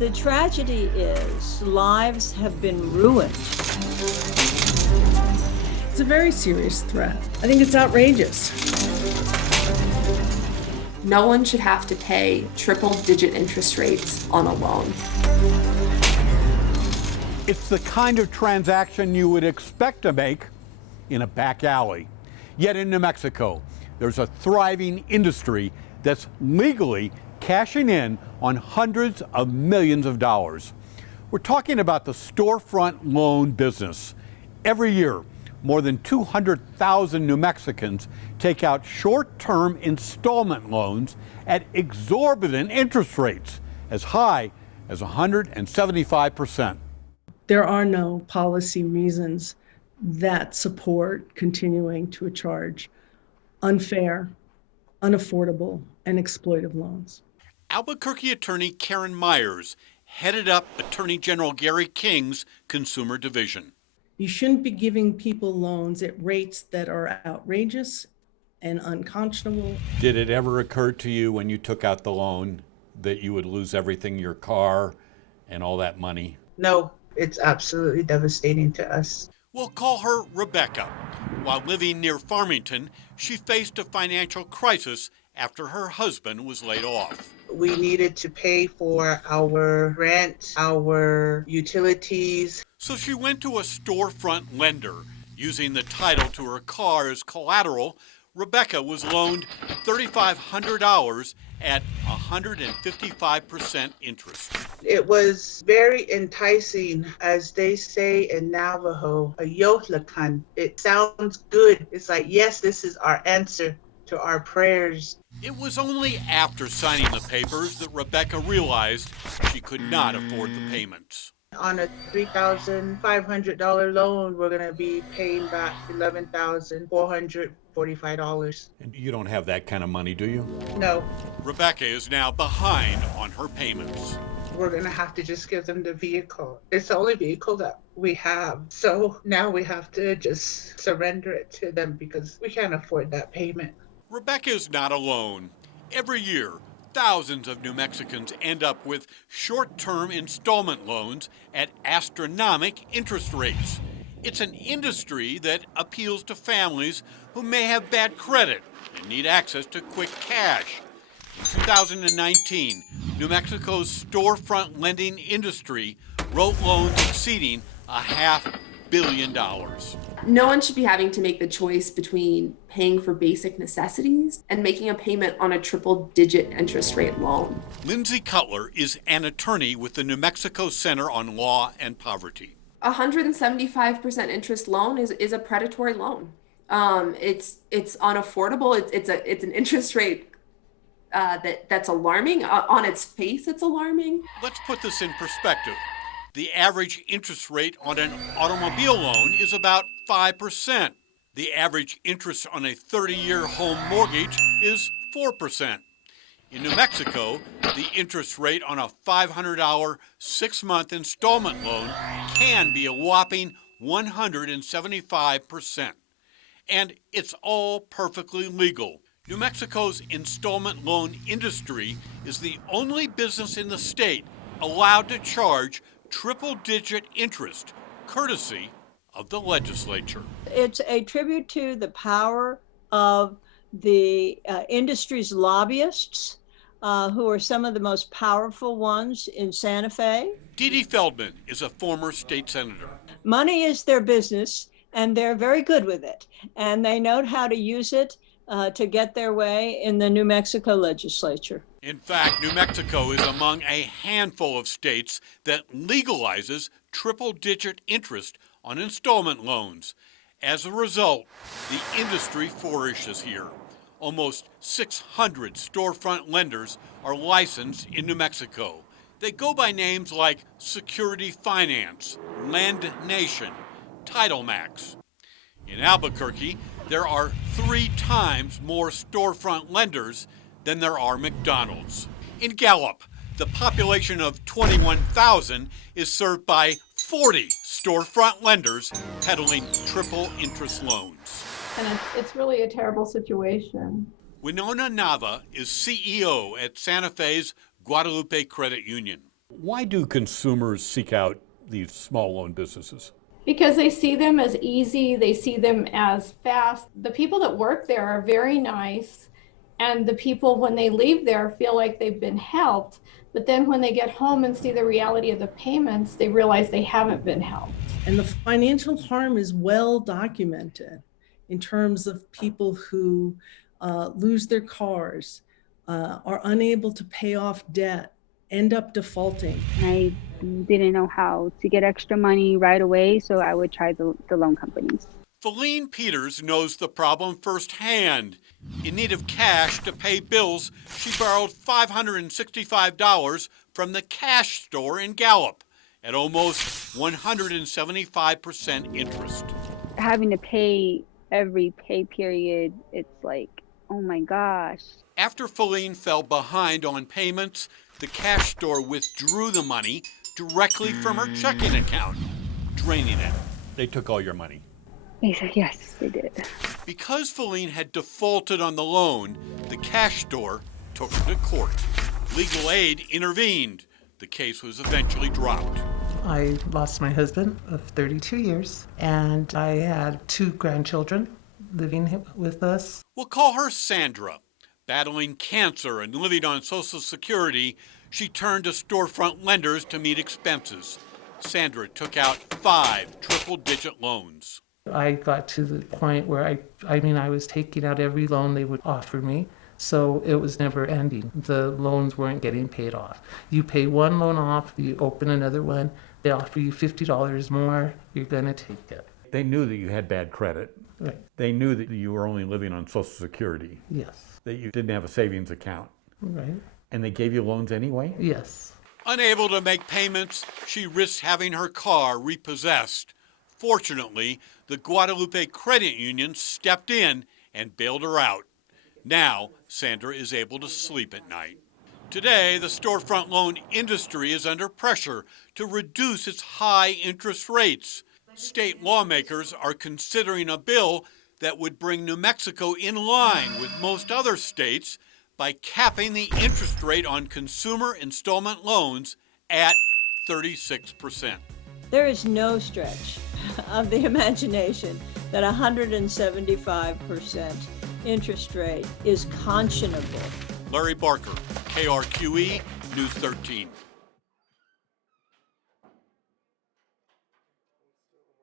The tragedy is lives have been ruined. It's a very serious threat. I think it's outrageous. No one should have to pay triple-digit interest rates on a loan. It's the kind of transaction you would expect to make in a back alley. Yet in New Mexico, there's a thriving industry that's legally cashing in on hundreds of millions of dollars. We're talking about the storefront loan business. Every year, more than 200,000 New Mexicans take out short-term installment loans at exorbitant interest rates, as high as 175%. There are no policy reasons that support continuing to charge unfair, unaffordable, and exploitive loans. Albuquerque attorney Karen Myers headed up Attorney General Gary King's Consumer Division. You shouldn't be giving people loans at rates that are outrageous and unconscionable. Did it ever occur to you when you took out the loan that you would lose everything, your car and all that money? No, it's absolutely devastating to us. We'll call her Rebecca. While living near Farmington, she faced a financial crisis after her husband was laid off. We needed to pay for our rent, our utilities. So she went to a storefront lender. Using the title to her car as collateral, Rebecca was loaned $3,500 at 155% interest. It was very enticing, as they say in Navajo, a yohlakan. It sounds good. It's like, yes, this is our answer to our prayers. It was only after signing the papers that Rebecca realized she could not afford the payments. On a $3,500 loan, we're going to be paying back $11,445. And you don't have that kind of money, do you? No. Rebecca is now behind on her payments. We're going to have to just give them the vehicle. It's the only vehicle that we have. So now we have to just surrender it to them because we can't afford that payment. Rebecca is not alone. Every year, thousands of New Mexicans end up with short-term installment loans at astronomical interest rates. It's an industry that appeals to families who may have bad credit and need access to quick cash. In 2019, New Mexico's storefront lending industry wrote loans exceeding $500 million. No one should be having to make the choice between paying for basic necessities and making a payment on a triple-digit interest rate loan. Lindsay Cutler is an attorney with the New Mexico Center on Law and Poverty. 175% interest loan is a predatory loan. It's unaffordable. It's an interest rate that's alarming. On its face, it's alarming. Let's put this in perspective. The average interest rate on an automobile loan is about 5%. The average interest on a 30-year home mortgage is 4%. In New Mexico, the interest rate on a $500 6-month installment loan can be a whopping 175%. And it's all perfectly legal. New Mexico's installment loan industry is the only business in the state allowed to charge triple-digit interest, courtesy of the legislature. It's a tribute to the power of the industry's lobbyists, who are some of the most powerful ones in Santa Fe. Dee Dee Feldman is a former state senator. Money is their business, and they're very good with it. And they know how to use it to get their way in the New Mexico legislature. In fact, New Mexico is among a handful of states that legalizes triple-digit interest on installment loans. As a result, the industry flourishes here. Almost 600 storefront lenders are licensed in New Mexico. They go by names like Security Finance, Lend Nation, Title Max. In Albuquerque, there are 3 times more storefront lenders than there are McDonald's. In Gallup, the population of 21,000 is served by 40 storefront lenders peddling triple interest loans. And it's really a terrible situation. Winona Nava is CEO at Santa Fe's Guadalupe Credit Union. Why do consumers seek out these small loan businesses? Because they see them as easy, they see them as fast. The people that work there are very nice, and the people, when they leave there, feel like they've been helped. But then when they get home and see the reality of the payments, they realize they haven't been helped. And the financial harm is well documented in terms of people who lose their cars, are unable to pay off debt, end up defaulting. I didn't know how to get extra money right away, so I would try the loan companies. Feline Peters knows the problem firsthand. In need of cash to pay bills, she borrowed $565 from the cash store in Gallup at almost 175% interest. Having to pay every pay period, it's like, oh my gosh. After Feline fell behind on payments, the cash store withdrew the money directly from her checking account, draining it. They took all your money. Yes, they did. Because Feline had defaulted on the loan, the cash store took her to court. Legal aid intervened. The case was eventually dropped. I lost my husband of 32 years, and I had 2 grandchildren living with us. We'll call her Sandra. Battling cancer and living on Social Security, she turned to storefront lenders to meet expenses. Sandra took out 5 triple-digit loans. I got to the point where I was taking out every loan they would offer me, so it was never ending. The loans weren't getting paid off. You pay one loan off, you open another one, they offer you $50 more, you're going to take it. They knew that you had bad credit. Right. They knew that you were only living on Social Security, Yes. that you didn't have a savings account. Right. And they gave you loans anyway? Yes. Unable to make payments, she risked having her car repossessed. Fortunately, the Guadalupe Credit Union stepped in and bailed her out. Now, Sandra is able to sleep at night. Today, the storefront loan industry is under pressure to reduce its high interest rates. State lawmakers are considering a bill that would bring New Mexico in line with most other states by capping the interest rate on consumer installment loans at 36%. There is no stretch of the imagination that 175% interest rate is conscionable. Larry Barker, KRQE, News 13.